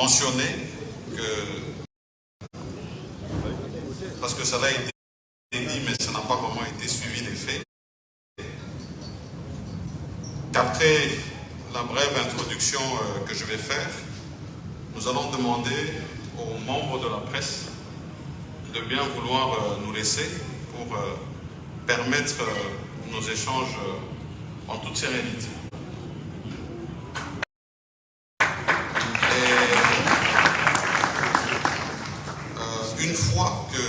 mentionner que, parce que cela a été dit, mais ça n'a pas vraiment été suivi des faits, qu'après la brève introduction que je vais faire, nous allons demander aux membres de la presse de bien vouloir nous laisser pour permettre nos échanges en toute sérénité. Et une fois que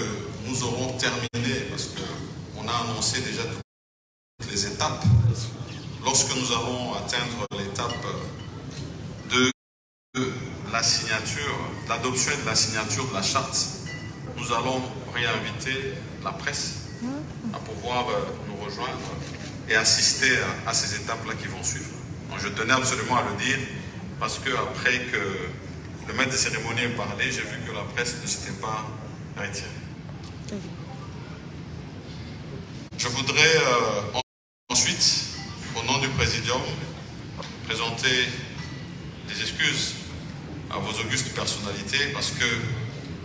nous aurons terminé, parce qu'on a annoncé déjà toutes les étapes, lorsque nous allons atteindre l'étape de la signature, l'adoption et de la signature de la charte, nous allons réinviter la presse à pouvoir nous rejoindre et assister à ces étapes-là qui vont suivre. Donc je tenais absolument à le dire parce qu'après que le maître de cérémonie ait parlé, j'ai vu que la presse ne s'était pas retirée. Je voudrais ensuite, au nom du Présidium, présenter des excuses à vos augustes personnalités parce que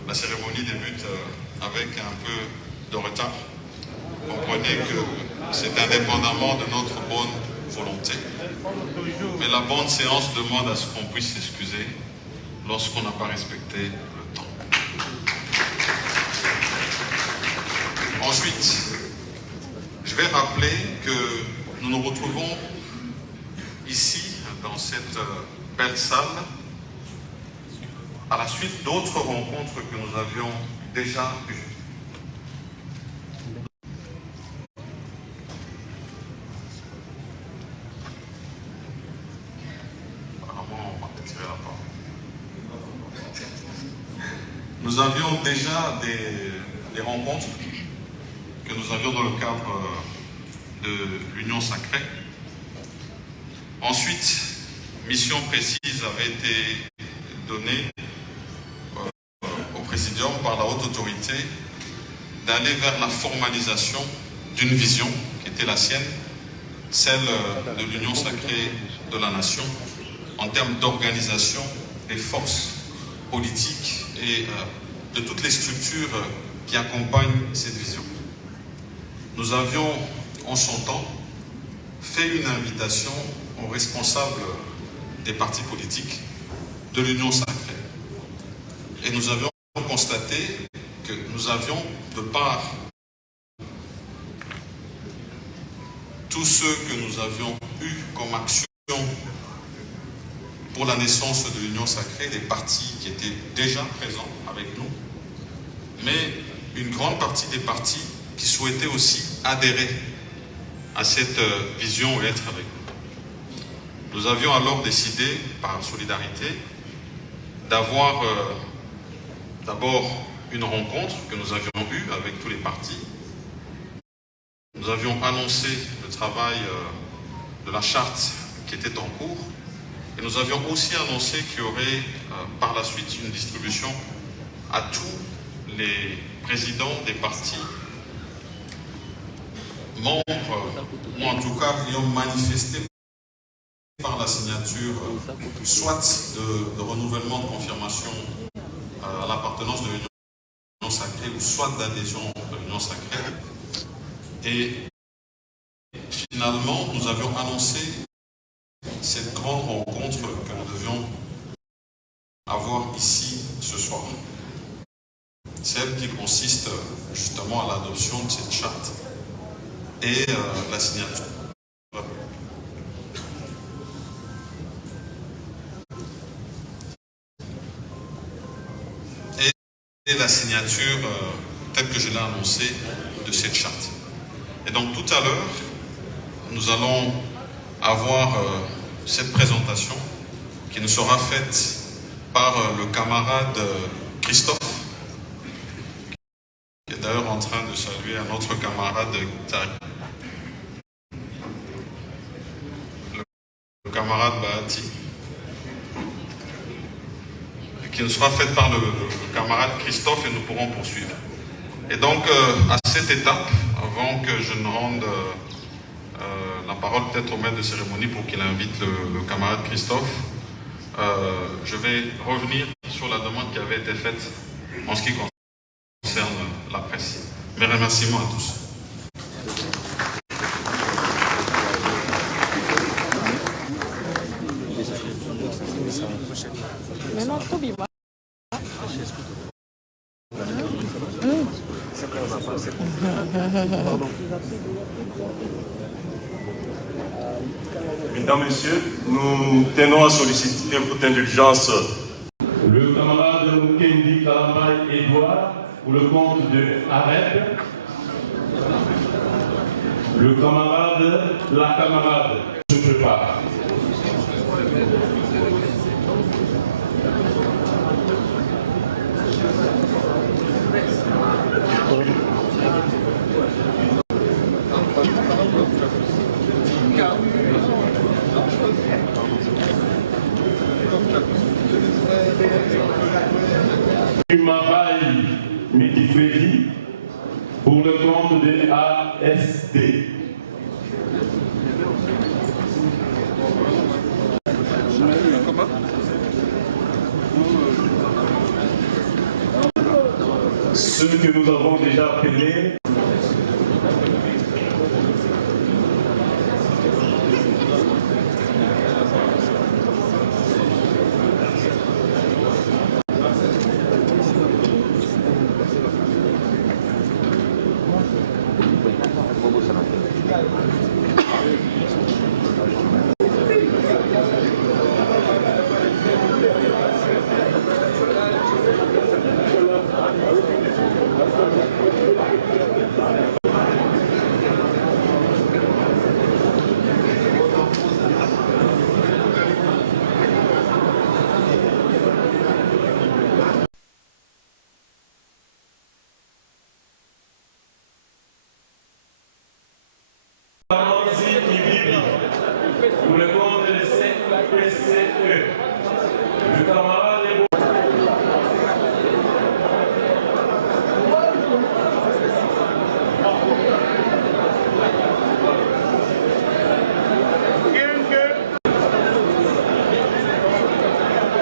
la cérémonie débute avec un peu de retard. Comprenez que c'est indépendamment de notre bonne volonté. Mais la bonne séance demande à ce qu'on puisse s'excuser lorsqu'on n'a pas respecté le temps. Ensuite, je vais rappeler que nous nous retrouvons ici, dans cette belle salle, à la suite d'autres rencontres que nous avions déjà eues. Nous avions déjà des rencontres que nous avions dans le cadre de l'Union Sacrée. Ensuite, mission précise avait été donnée au Présidium par la haute autorité d'aller vers la formalisation d'une vision qui était la sienne, celle de l'Union Sacrée de la Nation, en termes d'organisation des forces politiques et de toutes les structures qui accompagnent cette vision. Nous avions, en son temps, fait une invitation aux responsables des partis politiques de l'Union Sacrée. Et nous avions constaté que nous avions, de par tous ceux que nous avions eu comme action pour la naissance de l'Union Sacrée, des partis qui étaient déjà présents avec nous, mais une grande partie des partis qui souhaitaient aussi adhérer à cette vision et être avec nous. Nous avions alors décidé, par solidarité, d'avoir d'abord une rencontre que nous avions eue avec tous les partis. Nous avions annoncé le travail de la charte qui était en cours. Et nous avions aussi annoncé qu'il y aurait par la suite une distribution à tous les présidents des partis membres, ou en tout cas ayant manifesté par la signature, soit de renouvellement de confirmation à l'appartenance de l'Union Sacrée, ou soit d'adhésion de l'Union Sacrée. Et finalement, nous avions annoncé cette grande rencontre que nous devions avoir ici ce soir. Celle qui consiste justement à l'adoption de cette charte et la signature. Et la signature, telle que je l'ai annoncée, de cette charte. Et donc tout à l'heure, nous allons avoir cette présentation qui nous sera faite par le camarade Christophe, qui est d'ailleurs en train de saluer un autre camarade, le camarade Bahati, qui nous sera faite par le camarade Christophe, et nous pourrons poursuivre. Et donc, à cette étape, avant que je ne rende la parole peut-être au maître de cérémonie pour qu'il invite le camarade Christophe, je vais revenir sur la demande qui avait été faite en ce qui concerne la presse. Mes remerciements à tous. Mesdames, Messieurs, nous tenons à solliciter votre indulgence. Le camarade Mukendi Kalambay Edouard, pour le compte de Arep. Le camarade, la camarade, je ne peux pas. Mabaye Métifredi pour le compte de ASD. Ceux que nous avons déjà appelés. Pour le compte de CPCE, le camarade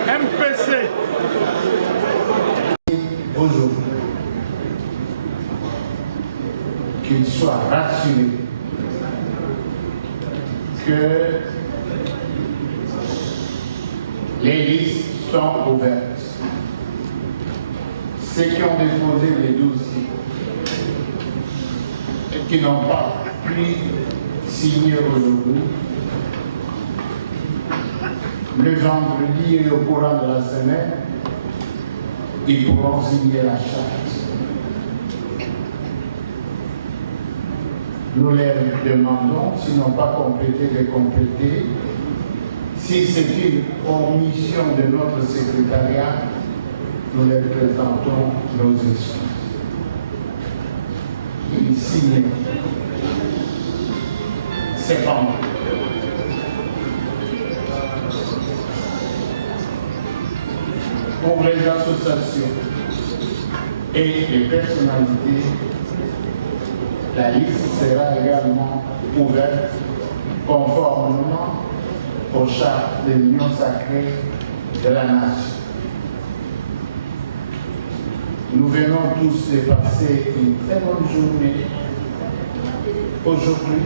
MPC. Aujourd'hui, qu'il soit rassuré que les listes sont ouvertes. Ceux qui ont déposé les dossiers et qui n'ont pas pu signer aujourd'hui, le vendredi et au courant de la semaine, ils pourront signer la charte. Nous leur demandons, s'ils n'ont pas complété, de compléter. Si c'est une omission de notre secrétariat, nous leur présentons nos excuses. Ils signent. Cependant, pour les associations et les personnalités, la liste sera également ouverte conformément aux chartes de l'Union sacrée de la nation. Nous venons tous de passer une très bonne journée. Aujourd'hui,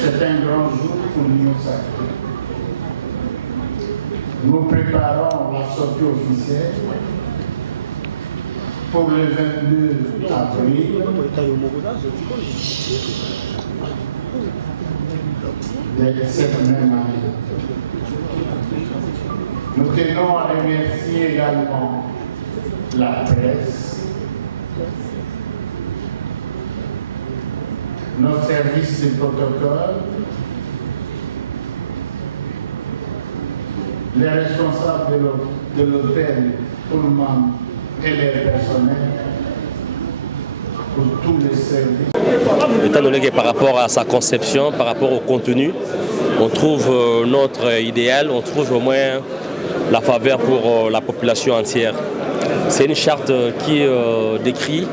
c'est un grand jour pour l'Union sacrée. Nous préparons la sortie officielle pour le 22 avril de cette même année. Nous tenons à remercier également la presse, nos services de protocole, les responsables de l'hôtel Pullman et les personnels pour tous les services. Étant donné que par rapport à sa conception, par rapport au contenu, on trouve notre idéal, on trouve au moins la faveur pour la population entière. C'est une charte qui décrit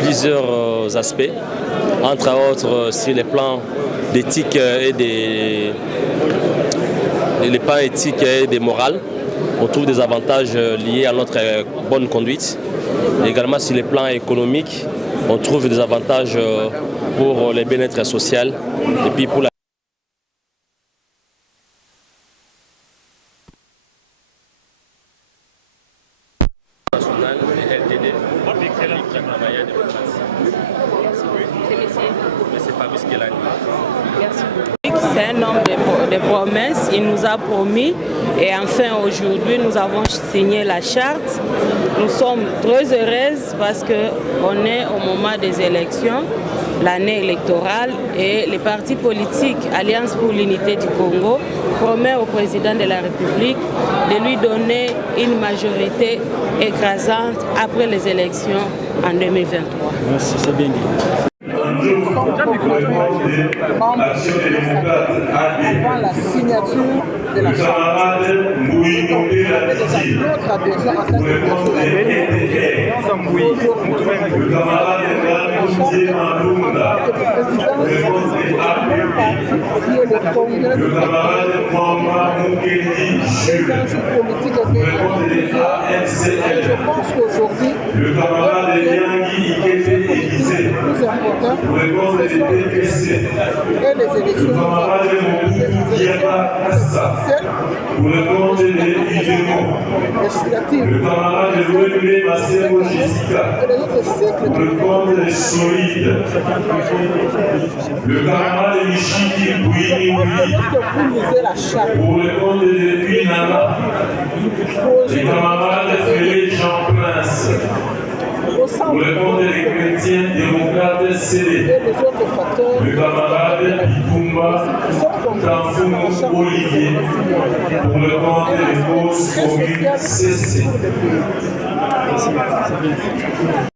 plusieurs aspects, entre autres sur les plans d'éthique et des plans éthiques et des morales. on trouve des avantages liés à notre bonne conduite. Et également sur les plans économiques, on trouve des avantages pour les bien-être social et puis pour la nationale et LTD qui travaille à la démocratie. C'est Fabrice Kelani. C'est un homme de promesses, il nous a promis et enfin aujourd'hui nous avons signé la charte. Nous sommes très heureuses parce qu'on est au moment des élections, l'année électorale, et les partis politiques Alliance pour l'unité du Congo promet au président de la République de lui donner une majorité écrasante après les élections en 2023. Merci, c'est bien dit. Avant la signature de la charte, notre adhésion en tant je pense qu'aujourd'hui, le plus important, et les élections pour le compte des législatives, le camarade Loué Massimo Jessica, pour le compte des solides, le camarade Michiki Bouini, pour le compte des Puinama, les camarades Félix Jean Prince, pour le compte des chrétiens démocrates CD, le camarade Ikumba Tanfou Olivier, pour le compte des fausses communes CC.